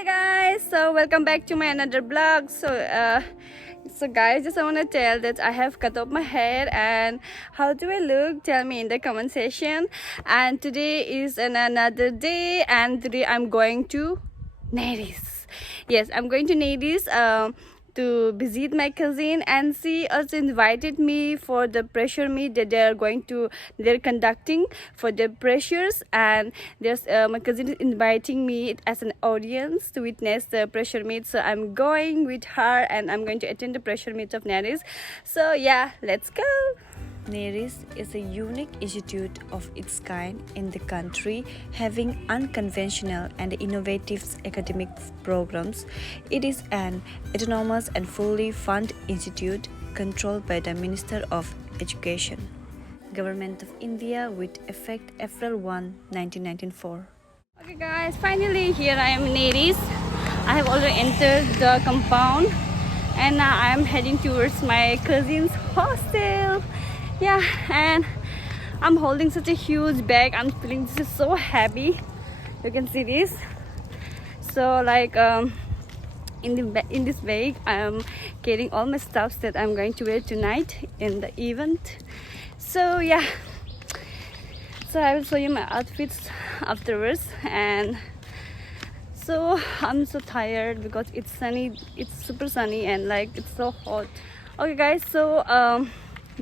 Hello guys, so welcome back to my another vlog. So guys, just I want to tell that I have cut off my hair, and how do I look? Tell me in the comment section. And today is another day, and today I'm going to Neris. Yes, I'm going to Neris to visit my cousin, and she also invited me for the pressure meet that they're conducting for the pressures. And there's my cousin is inviting me as an audience to witness the pressure meet, so I'm going with her and I'm going to attend the pressure meet of Neris. So yeah, let's go. Neris is a unique institute of its kind in the country, having unconventional and innovative academic programs. It is an autonomous and fully funded institute controlled by the Minister of Education, Government of India, with effect April 1, 1994. Okay guys, finally here I am in Neris. I have already entered the compound and now I am heading towards my cousin's hostel. Yeah, and I'm holding such a huge bag. I'm feeling this is so heavy. You can see this. So like in this bag I'm carrying all my stuffs that I'm going to wear tonight in the event. So yeah, so I will show you my outfits afterwards. And so I'm so tired because it's sunny, it's super sunny, and like it's so hot. Okay guys, so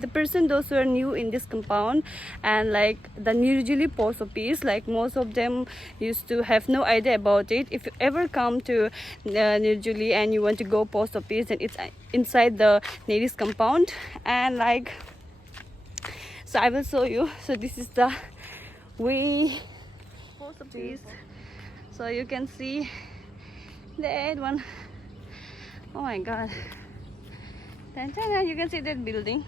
those who are new in this compound and like the Nirjuli post office, like most of them used to have no idea about it. If you ever come to Nirjuli and you want to go post office, then it's inside the Neris compound. And like, so I will show you. So this is the way post office. So you can see that one. Oh my god. You can see that building.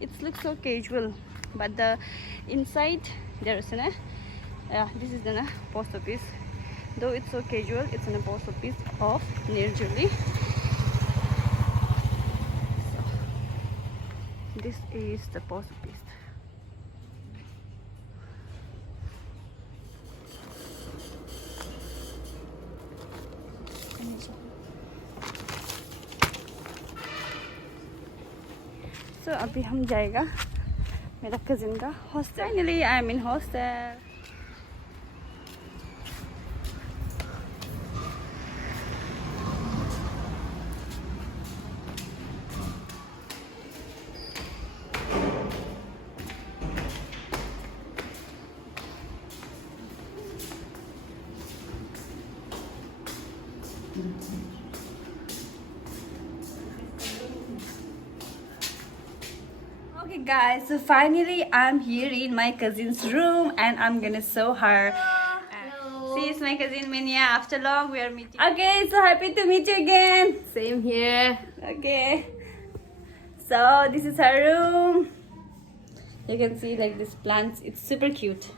It looks so casual, but the inside there is this is the post office. Though it's so casual, it's in a post office of Nirjuli. So this is the post office. So अभी हम जाएगा मेरा cousin का hostel. Finally I am in hostel. Okay guys, so finally I'm here in my cousin's room and I'm gonna show her. She is my cousin Minya. After long we are meeting. Okay, so happy to meet you again. Same here. Okay, so this is her room. You can see like these plants, it's super cute.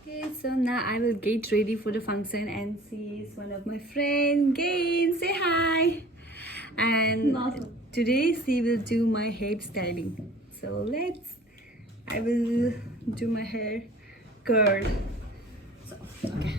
Okay, so now I will get ready for the function, and she is one of my friends. Gain, say hi. And today she will do my head styling. So I will do my hair curl. So, okay.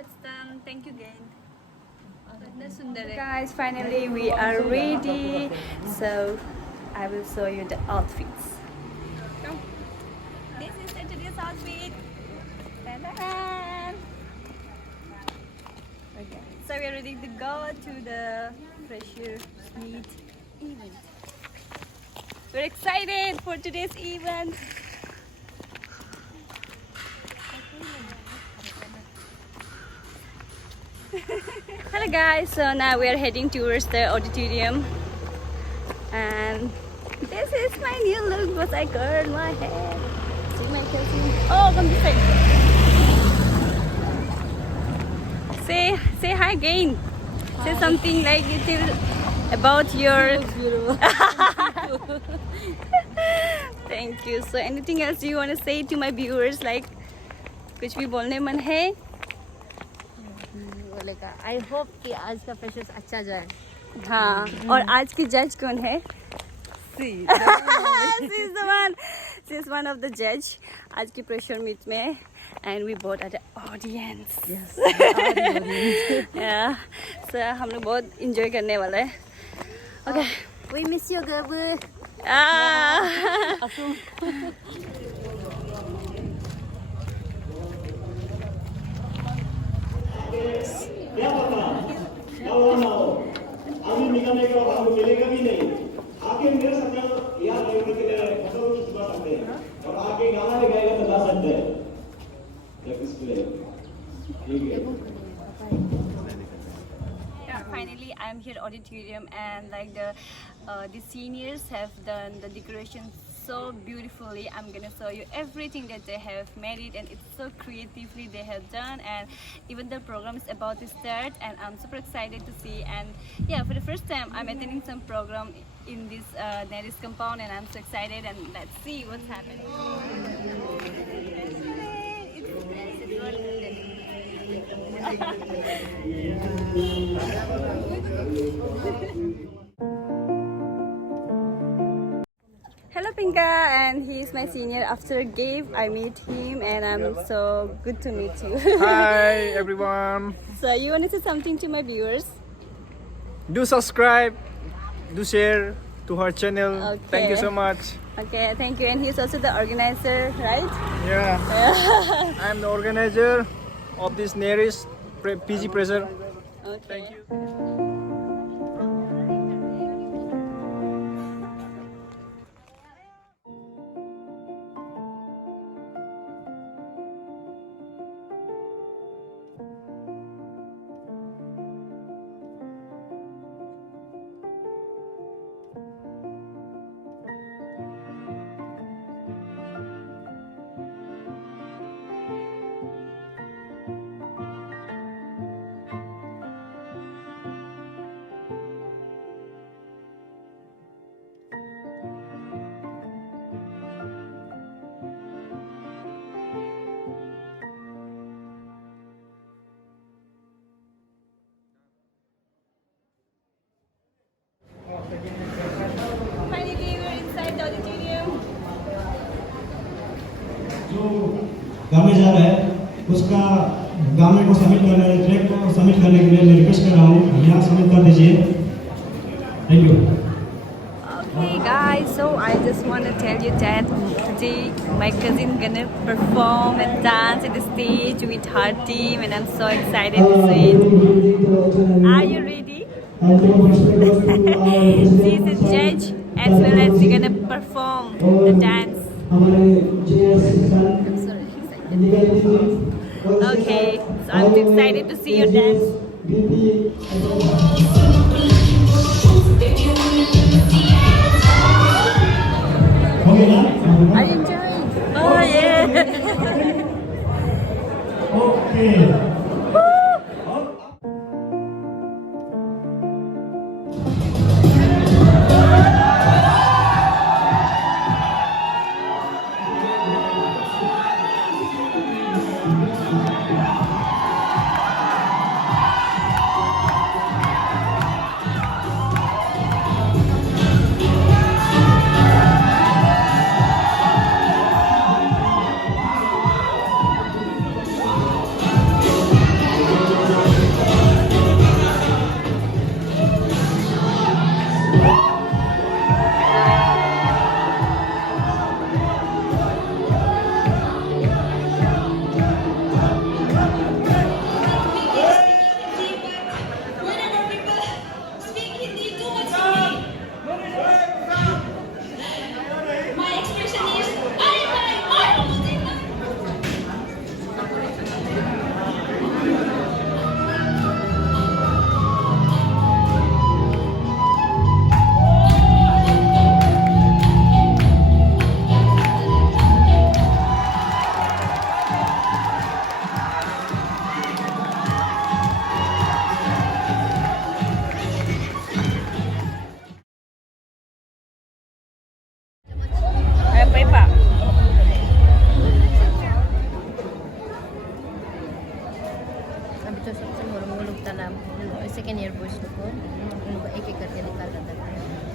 It's done. Thank you, Gain. Guys, finally we are ready. So I will show you the outfits. This is today's outfit. Ta-da! Okay, so we are ready to go to the pressure meet event. We're excited for today's event. Hello guys, so now we are heading towards the auditorium and this is my new look, but I curled my hair. See my cousin. Oh, come this side. Say hi again. Hi. Say something like little about your... Thank you. So anything else you want to say to my viewers, like कुछ भी बोलने मन है? बोलेगा I hope कि आज का freshers अच्छा जाए. हाँ, और आज की जज कौन है? She's the one. She's one of the judge. आज की प्रेशर मीट में, and we both are the audience. Yes. Yeah. So हम लोग बहुत enjoy करने वाले हैं. Okay. We miss you, girl. Ah. क्या पता क्या हुआ ना हो अभी निकलने के बाद हमको मिलेगा भी नहीं. आगे मेरे साथ यार लेने के लिए फोटो खिंचवा सकते हैं और आगे गाना भी गाएगा तो गा सकते हैं. प्रैक्टिस के लिए ठीक है. Finally, I'm here auditorium and like the seniors have done the decoration so beautifully. I'm gonna show you everything that they have made it, and it's so creatively they have done, and even the program is about to start and I'm super excited to see. And yeah, for the first time I'm attending some program in this Neris compound and I'm so excited, and let's see what's happening. Hello Pinka, and he is my senior. After Gabe, I meet him and I'm so good to meet you. Hi everyone. So you want to say something to my viewers? Do subscribe, do share to her channel. Okay. Thank you so much. Okay, thank you. And he's also the organizer, right? Yeah. I'm the organizer of this Neris PG Pressure. Okay. Thank you. Finally, we're inside the auditorium. जो गाने जा रहा है उसका गाने को submit करने track को सबमिट करने के लिए मैं रिक्वेस्ट कर रहा हूँ यहाँ सबमिट कर दीजिए. Thank you. Okay guys, so I just want to tell you that today my cousin gonna perform and dance at the stage with her team, and I'm so excited to see it. Are you ready? She's a judge as well as she's gonna perform the dance. Okay, so I'm too excited to see your dance. Are you enjoying? Oh yeah. Okay. जो सबसे मुल्क तालाब second year boys को उनको एक एक करके निकाल देता है।